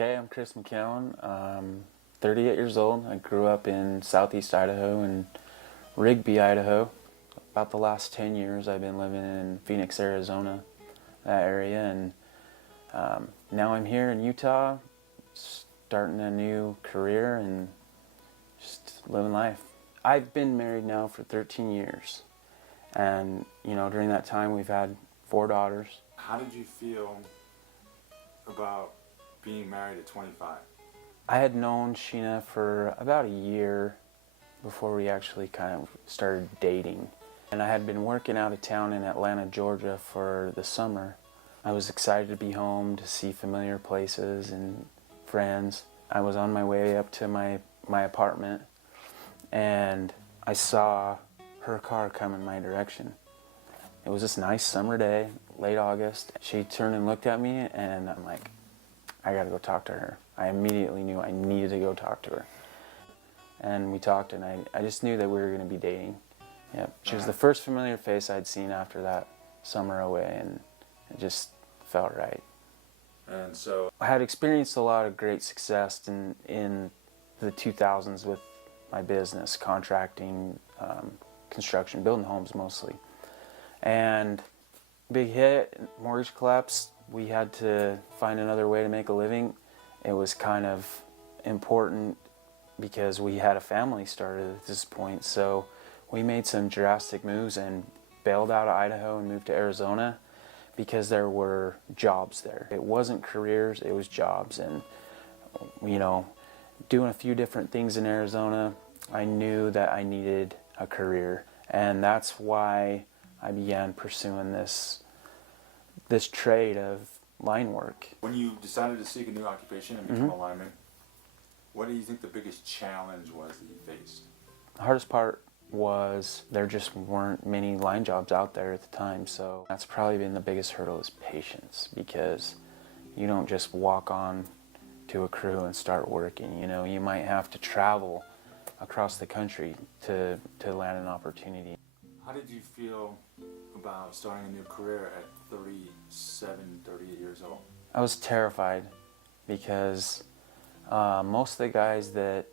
Okay, I'm Kris McCowan. I'm 38 years old. I grew up in southeast Idaho and Rigby, Idaho. About the last 10 years I've been living in Phoenix, Arizona, that area, and now I'm here in Utah, starting a new career and just living life. I've been married now for 13 years, and during that time we've had 4 daughters. How did you feel about being married at 25? I had known Sheena for about a year before we actually kind of started dating. And I had been working out of town in Atlanta, Georgia for the summer. I was excited to be home, to see familiar places and friends. I was on my way up to my apartment and I saw her car come in my direction. It was this nice summer day, late August. She turned and looked at me and I'm like, I gotta go talk to her. I immediately knew I needed to go talk to her. And we talked and I just knew that we were gonna be dating. Yep. She was the first familiar face I'd seen after that summer away, and it just felt right. And so I had experienced a lot of great success in the 2000s with my business, contracting, construction, building homes mostly. And big hit, mortgage collapse. We had to find another way to make a living. It was kind of important because we had a family started at this point. So we made some drastic moves and bailed out of Idaho and moved to Arizona because there were jobs there. It wasn't careers, it was jobs. And doing a few different things in Arizona, I knew that I needed a career. And that's why I began pursuing this trade of line work. when you decided to seek a new occupation and become a lineman, what do you think the biggest challenge was that you faced? The hardest part was there just weren't many line jobs out there at the time, so that's probably been the biggest hurdle, is patience, because you don't just walk on to a crew and start working. You might have to travel across the country to land an opportunity. How did you feel about starting a new career at 37, 38 years old? I was terrified because most of the guys that,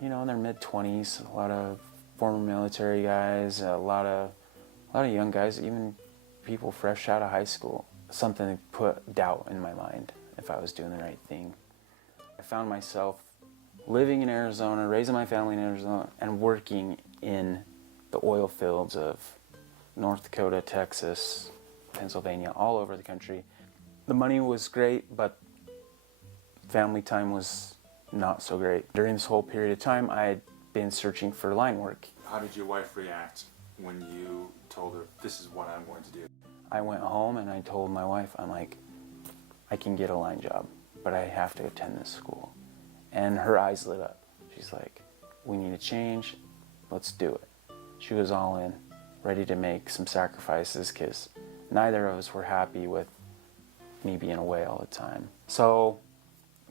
in their mid-20s, a lot of former military guys, a lot of young guys, even people fresh out of high school, something that put doubt in my mind if I was doing the right thing. I found myself living in Arizona, raising my family in Arizona, and working in the oil fields of North Dakota, Texas, Pennsylvania, all over the country. The money was great, but family time was not so great. During this whole period of time, I had been searching for line work. How did your wife react when you told her, this is what I'm going to do? I went home and I told my wife, I'm like, I can get a line job, but I have to attend this school. And her eyes lit up. She's like, we need a change, let's do it. She was all in, ready to make some sacrifices because neither of us were happy with me being away all the time. So,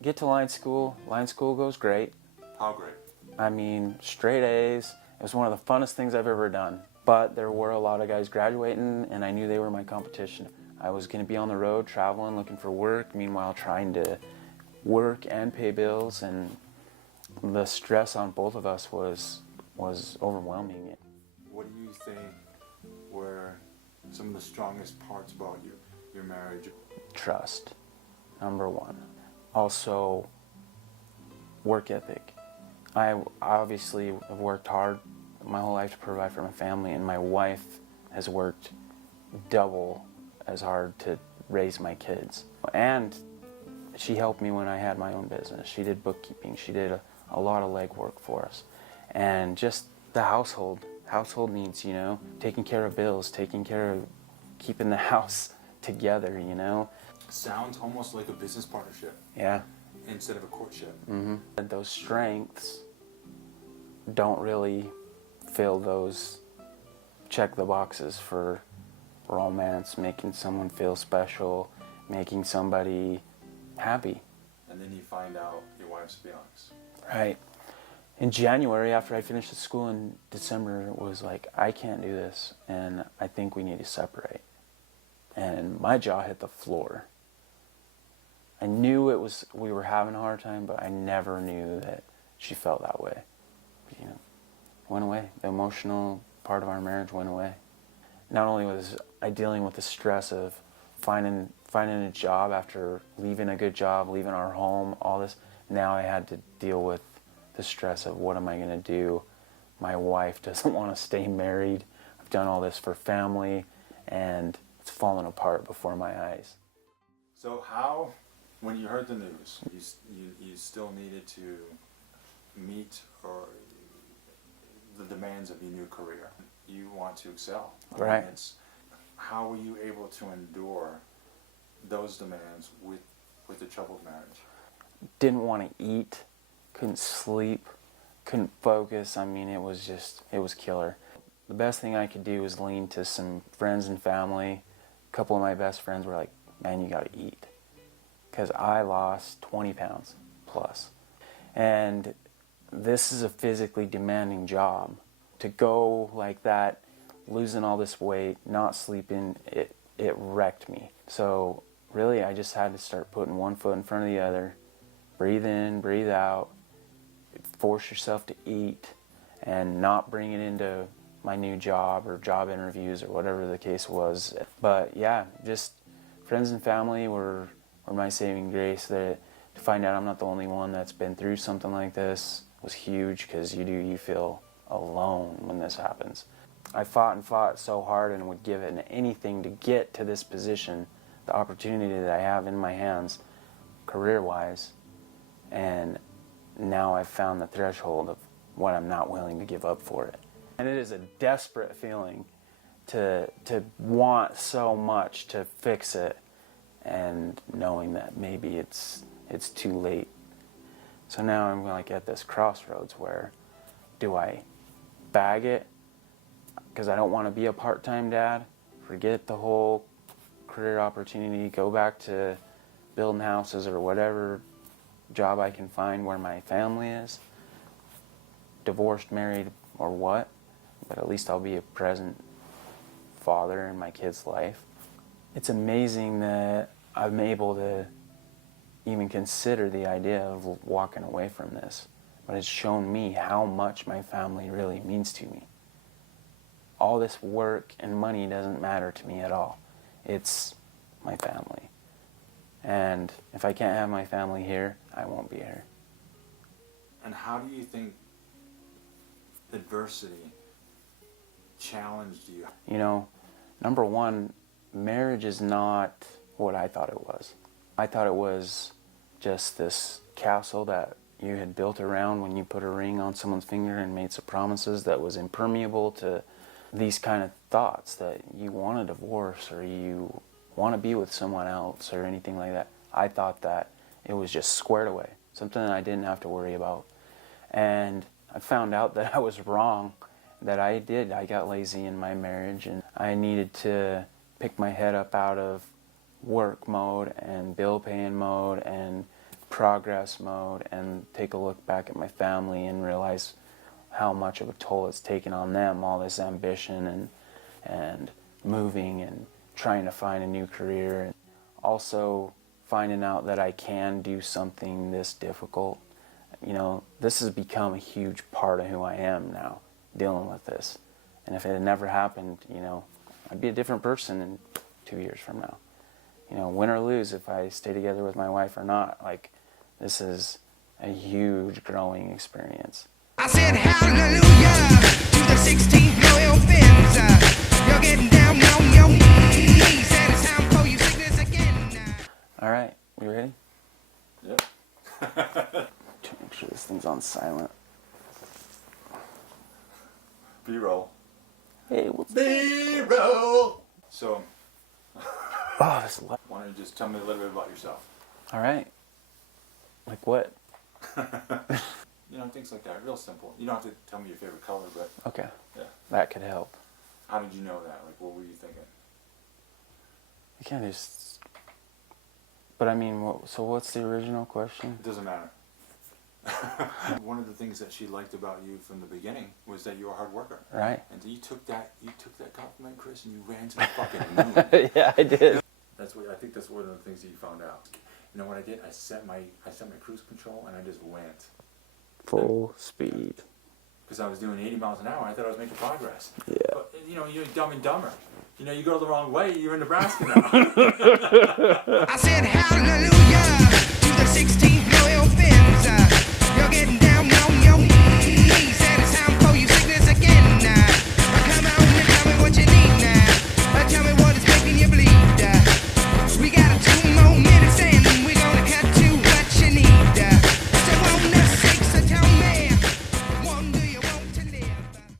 get to line school. Line school goes great. How great? I mean, straight A's. It was one of the funnest things I've ever done. But there were a lot of guys graduating, and I knew they were my competition. I was going to be on the road, traveling, looking for work, meanwhile trying to work and pay bills, and the stress on both of us was overwhelming. What do you think were some of the strongest parts about your marriage? Trust, number one. Also, work ethic. I obviously have worked hard my whole life to provide for my family, and my wife has worked double as hard to raise my kids. And she helped me when I had my own business. She did bookkeeping. She did a lot of legwork for us. And just the household needs, taking care of bills, taking care of keeping the house together, Sounds almost like a business partnership. Yeah. Instead of a courtship. And those strengths don't really fill those check the boxes for romance, making someone feel special, making somebody happy. And then you find out your wife's feelings. Right. In January, after I finished the school in December, it was like, I can't do this, and I think we need to separate. And my jaw hit the floor. I knew we were having a hard time, but I never knew that she felt that way. You know, went away. The emotional part of our marriage went away. Not only was I dealing with the stress of finding a job after leaving a good job, leaving our home, all this, now I had to deal with the stress of what am I going to do? My wife doesn't want to stay married. I've done all this for family, and it's fallen apart before my eyes. So how, when you heard the news, you still needed to meet or the demands of your new career. You want to excel. Right. How were you able to endure those demands with a troubled marriage? Didn't want to eat, couldn't sleep, couldn't focus. I mean, it was killer. The best thing I could do was lean to some friends and family. A couple of my best friends were like, man, you got to eat. Because I lost 20 pounds plus. And this is a physically demanding job. To go like that, losing all this weight, not sleeping, it wrecked me. So really, I just had to start putting one foot in front of the other. Breathe in, breathe out. Force yourself to eat and not bring it into my new job or job interviews or whatever the case was. But yeah, just friends and family were my saving grace. To find out I'm not the only one that's been through something like this was huge, because you feel alone when this happens. I fought and fought so hard and would give it anything to get to this position, the opportunity that I have in my hands career-wise, and now I've found the threshold of what I'm not willing to give up for it. And it is a desperate feeling to want so much to fix it, and knowing that maybe it's too late. So now I'm like at this crossroads where, do I bag it because I don't want to be a part-time dad, forget the whole career opportunity, go back to building houses or whatever job I can find where my family is, divorced, married, or what, but at least I'll be a present father in my kid's life. It's amazing that I'm able to even consider the idea of walking away from this, but it's shown me how much my family really means to me. All this work and money doesn't matter to me at all. It's my family. And if I can't have my family here, I won't be here. And how do you think adversity challenged you? You know, number one, marriage is not what I thought it was. I thought it was just this castle that you had built around when you put a ring on someone's finger and made some promises that was impermeable to these kind of thoughts that you want a divorce or you want to be with someone else or anything like that. I thought that it was just squared away, something that I didn't have to worry about. And I found out that I was wrong, that I got lazy in my marriage, and I needed to pick my head up out of work mode and bill paying mode and progress mode and take a look back at my family and realize how much of a toll it's taken on them, all this ambition and moving and trying to find a new career, and also finding out that I can do something this difficult. You know, this has become a huge part of who I am now, dealing with this. And if it had never happened, you know, I'd be a different person in 2 years from now. You know, win or lose, if I stay together with my wife or not, like, this is a huge growing experience. I said hallelujah to the 16th royal Benz. You're getting down on your knees, and it's time for you sickness again. All right, you ready? Yep. Make sure this thing's on silent. B-roll. Hey, what's B-roll! So, oh, this light. why don't you just tell me a little bit about yourself? All right. Like what? You know, things like that, real simple. You don't have to tell me your favorite color, but Okay, yeah. that could help. How did you know that? Like, what were you thinking? You can't just... But I mean, so what's the original question? It doesn't matter. One of the things that she liked about you from the beginning was that you were a hard worker. Right. And you took that compliment, Kris, and you ran to the fucking moon. Yeah, I did. I think that's one of the things that you found out. You know what I did? I set my cruise control and I just went. Full speed. Because I was doing 80 miles an hour. I thought I was making progress. Yeah. But, you know, you're Dumb and Dumber. You know, you go the wrong way, you're in Nebraska now. I said hallelujah to the 16th Royal Benz. You're getting down.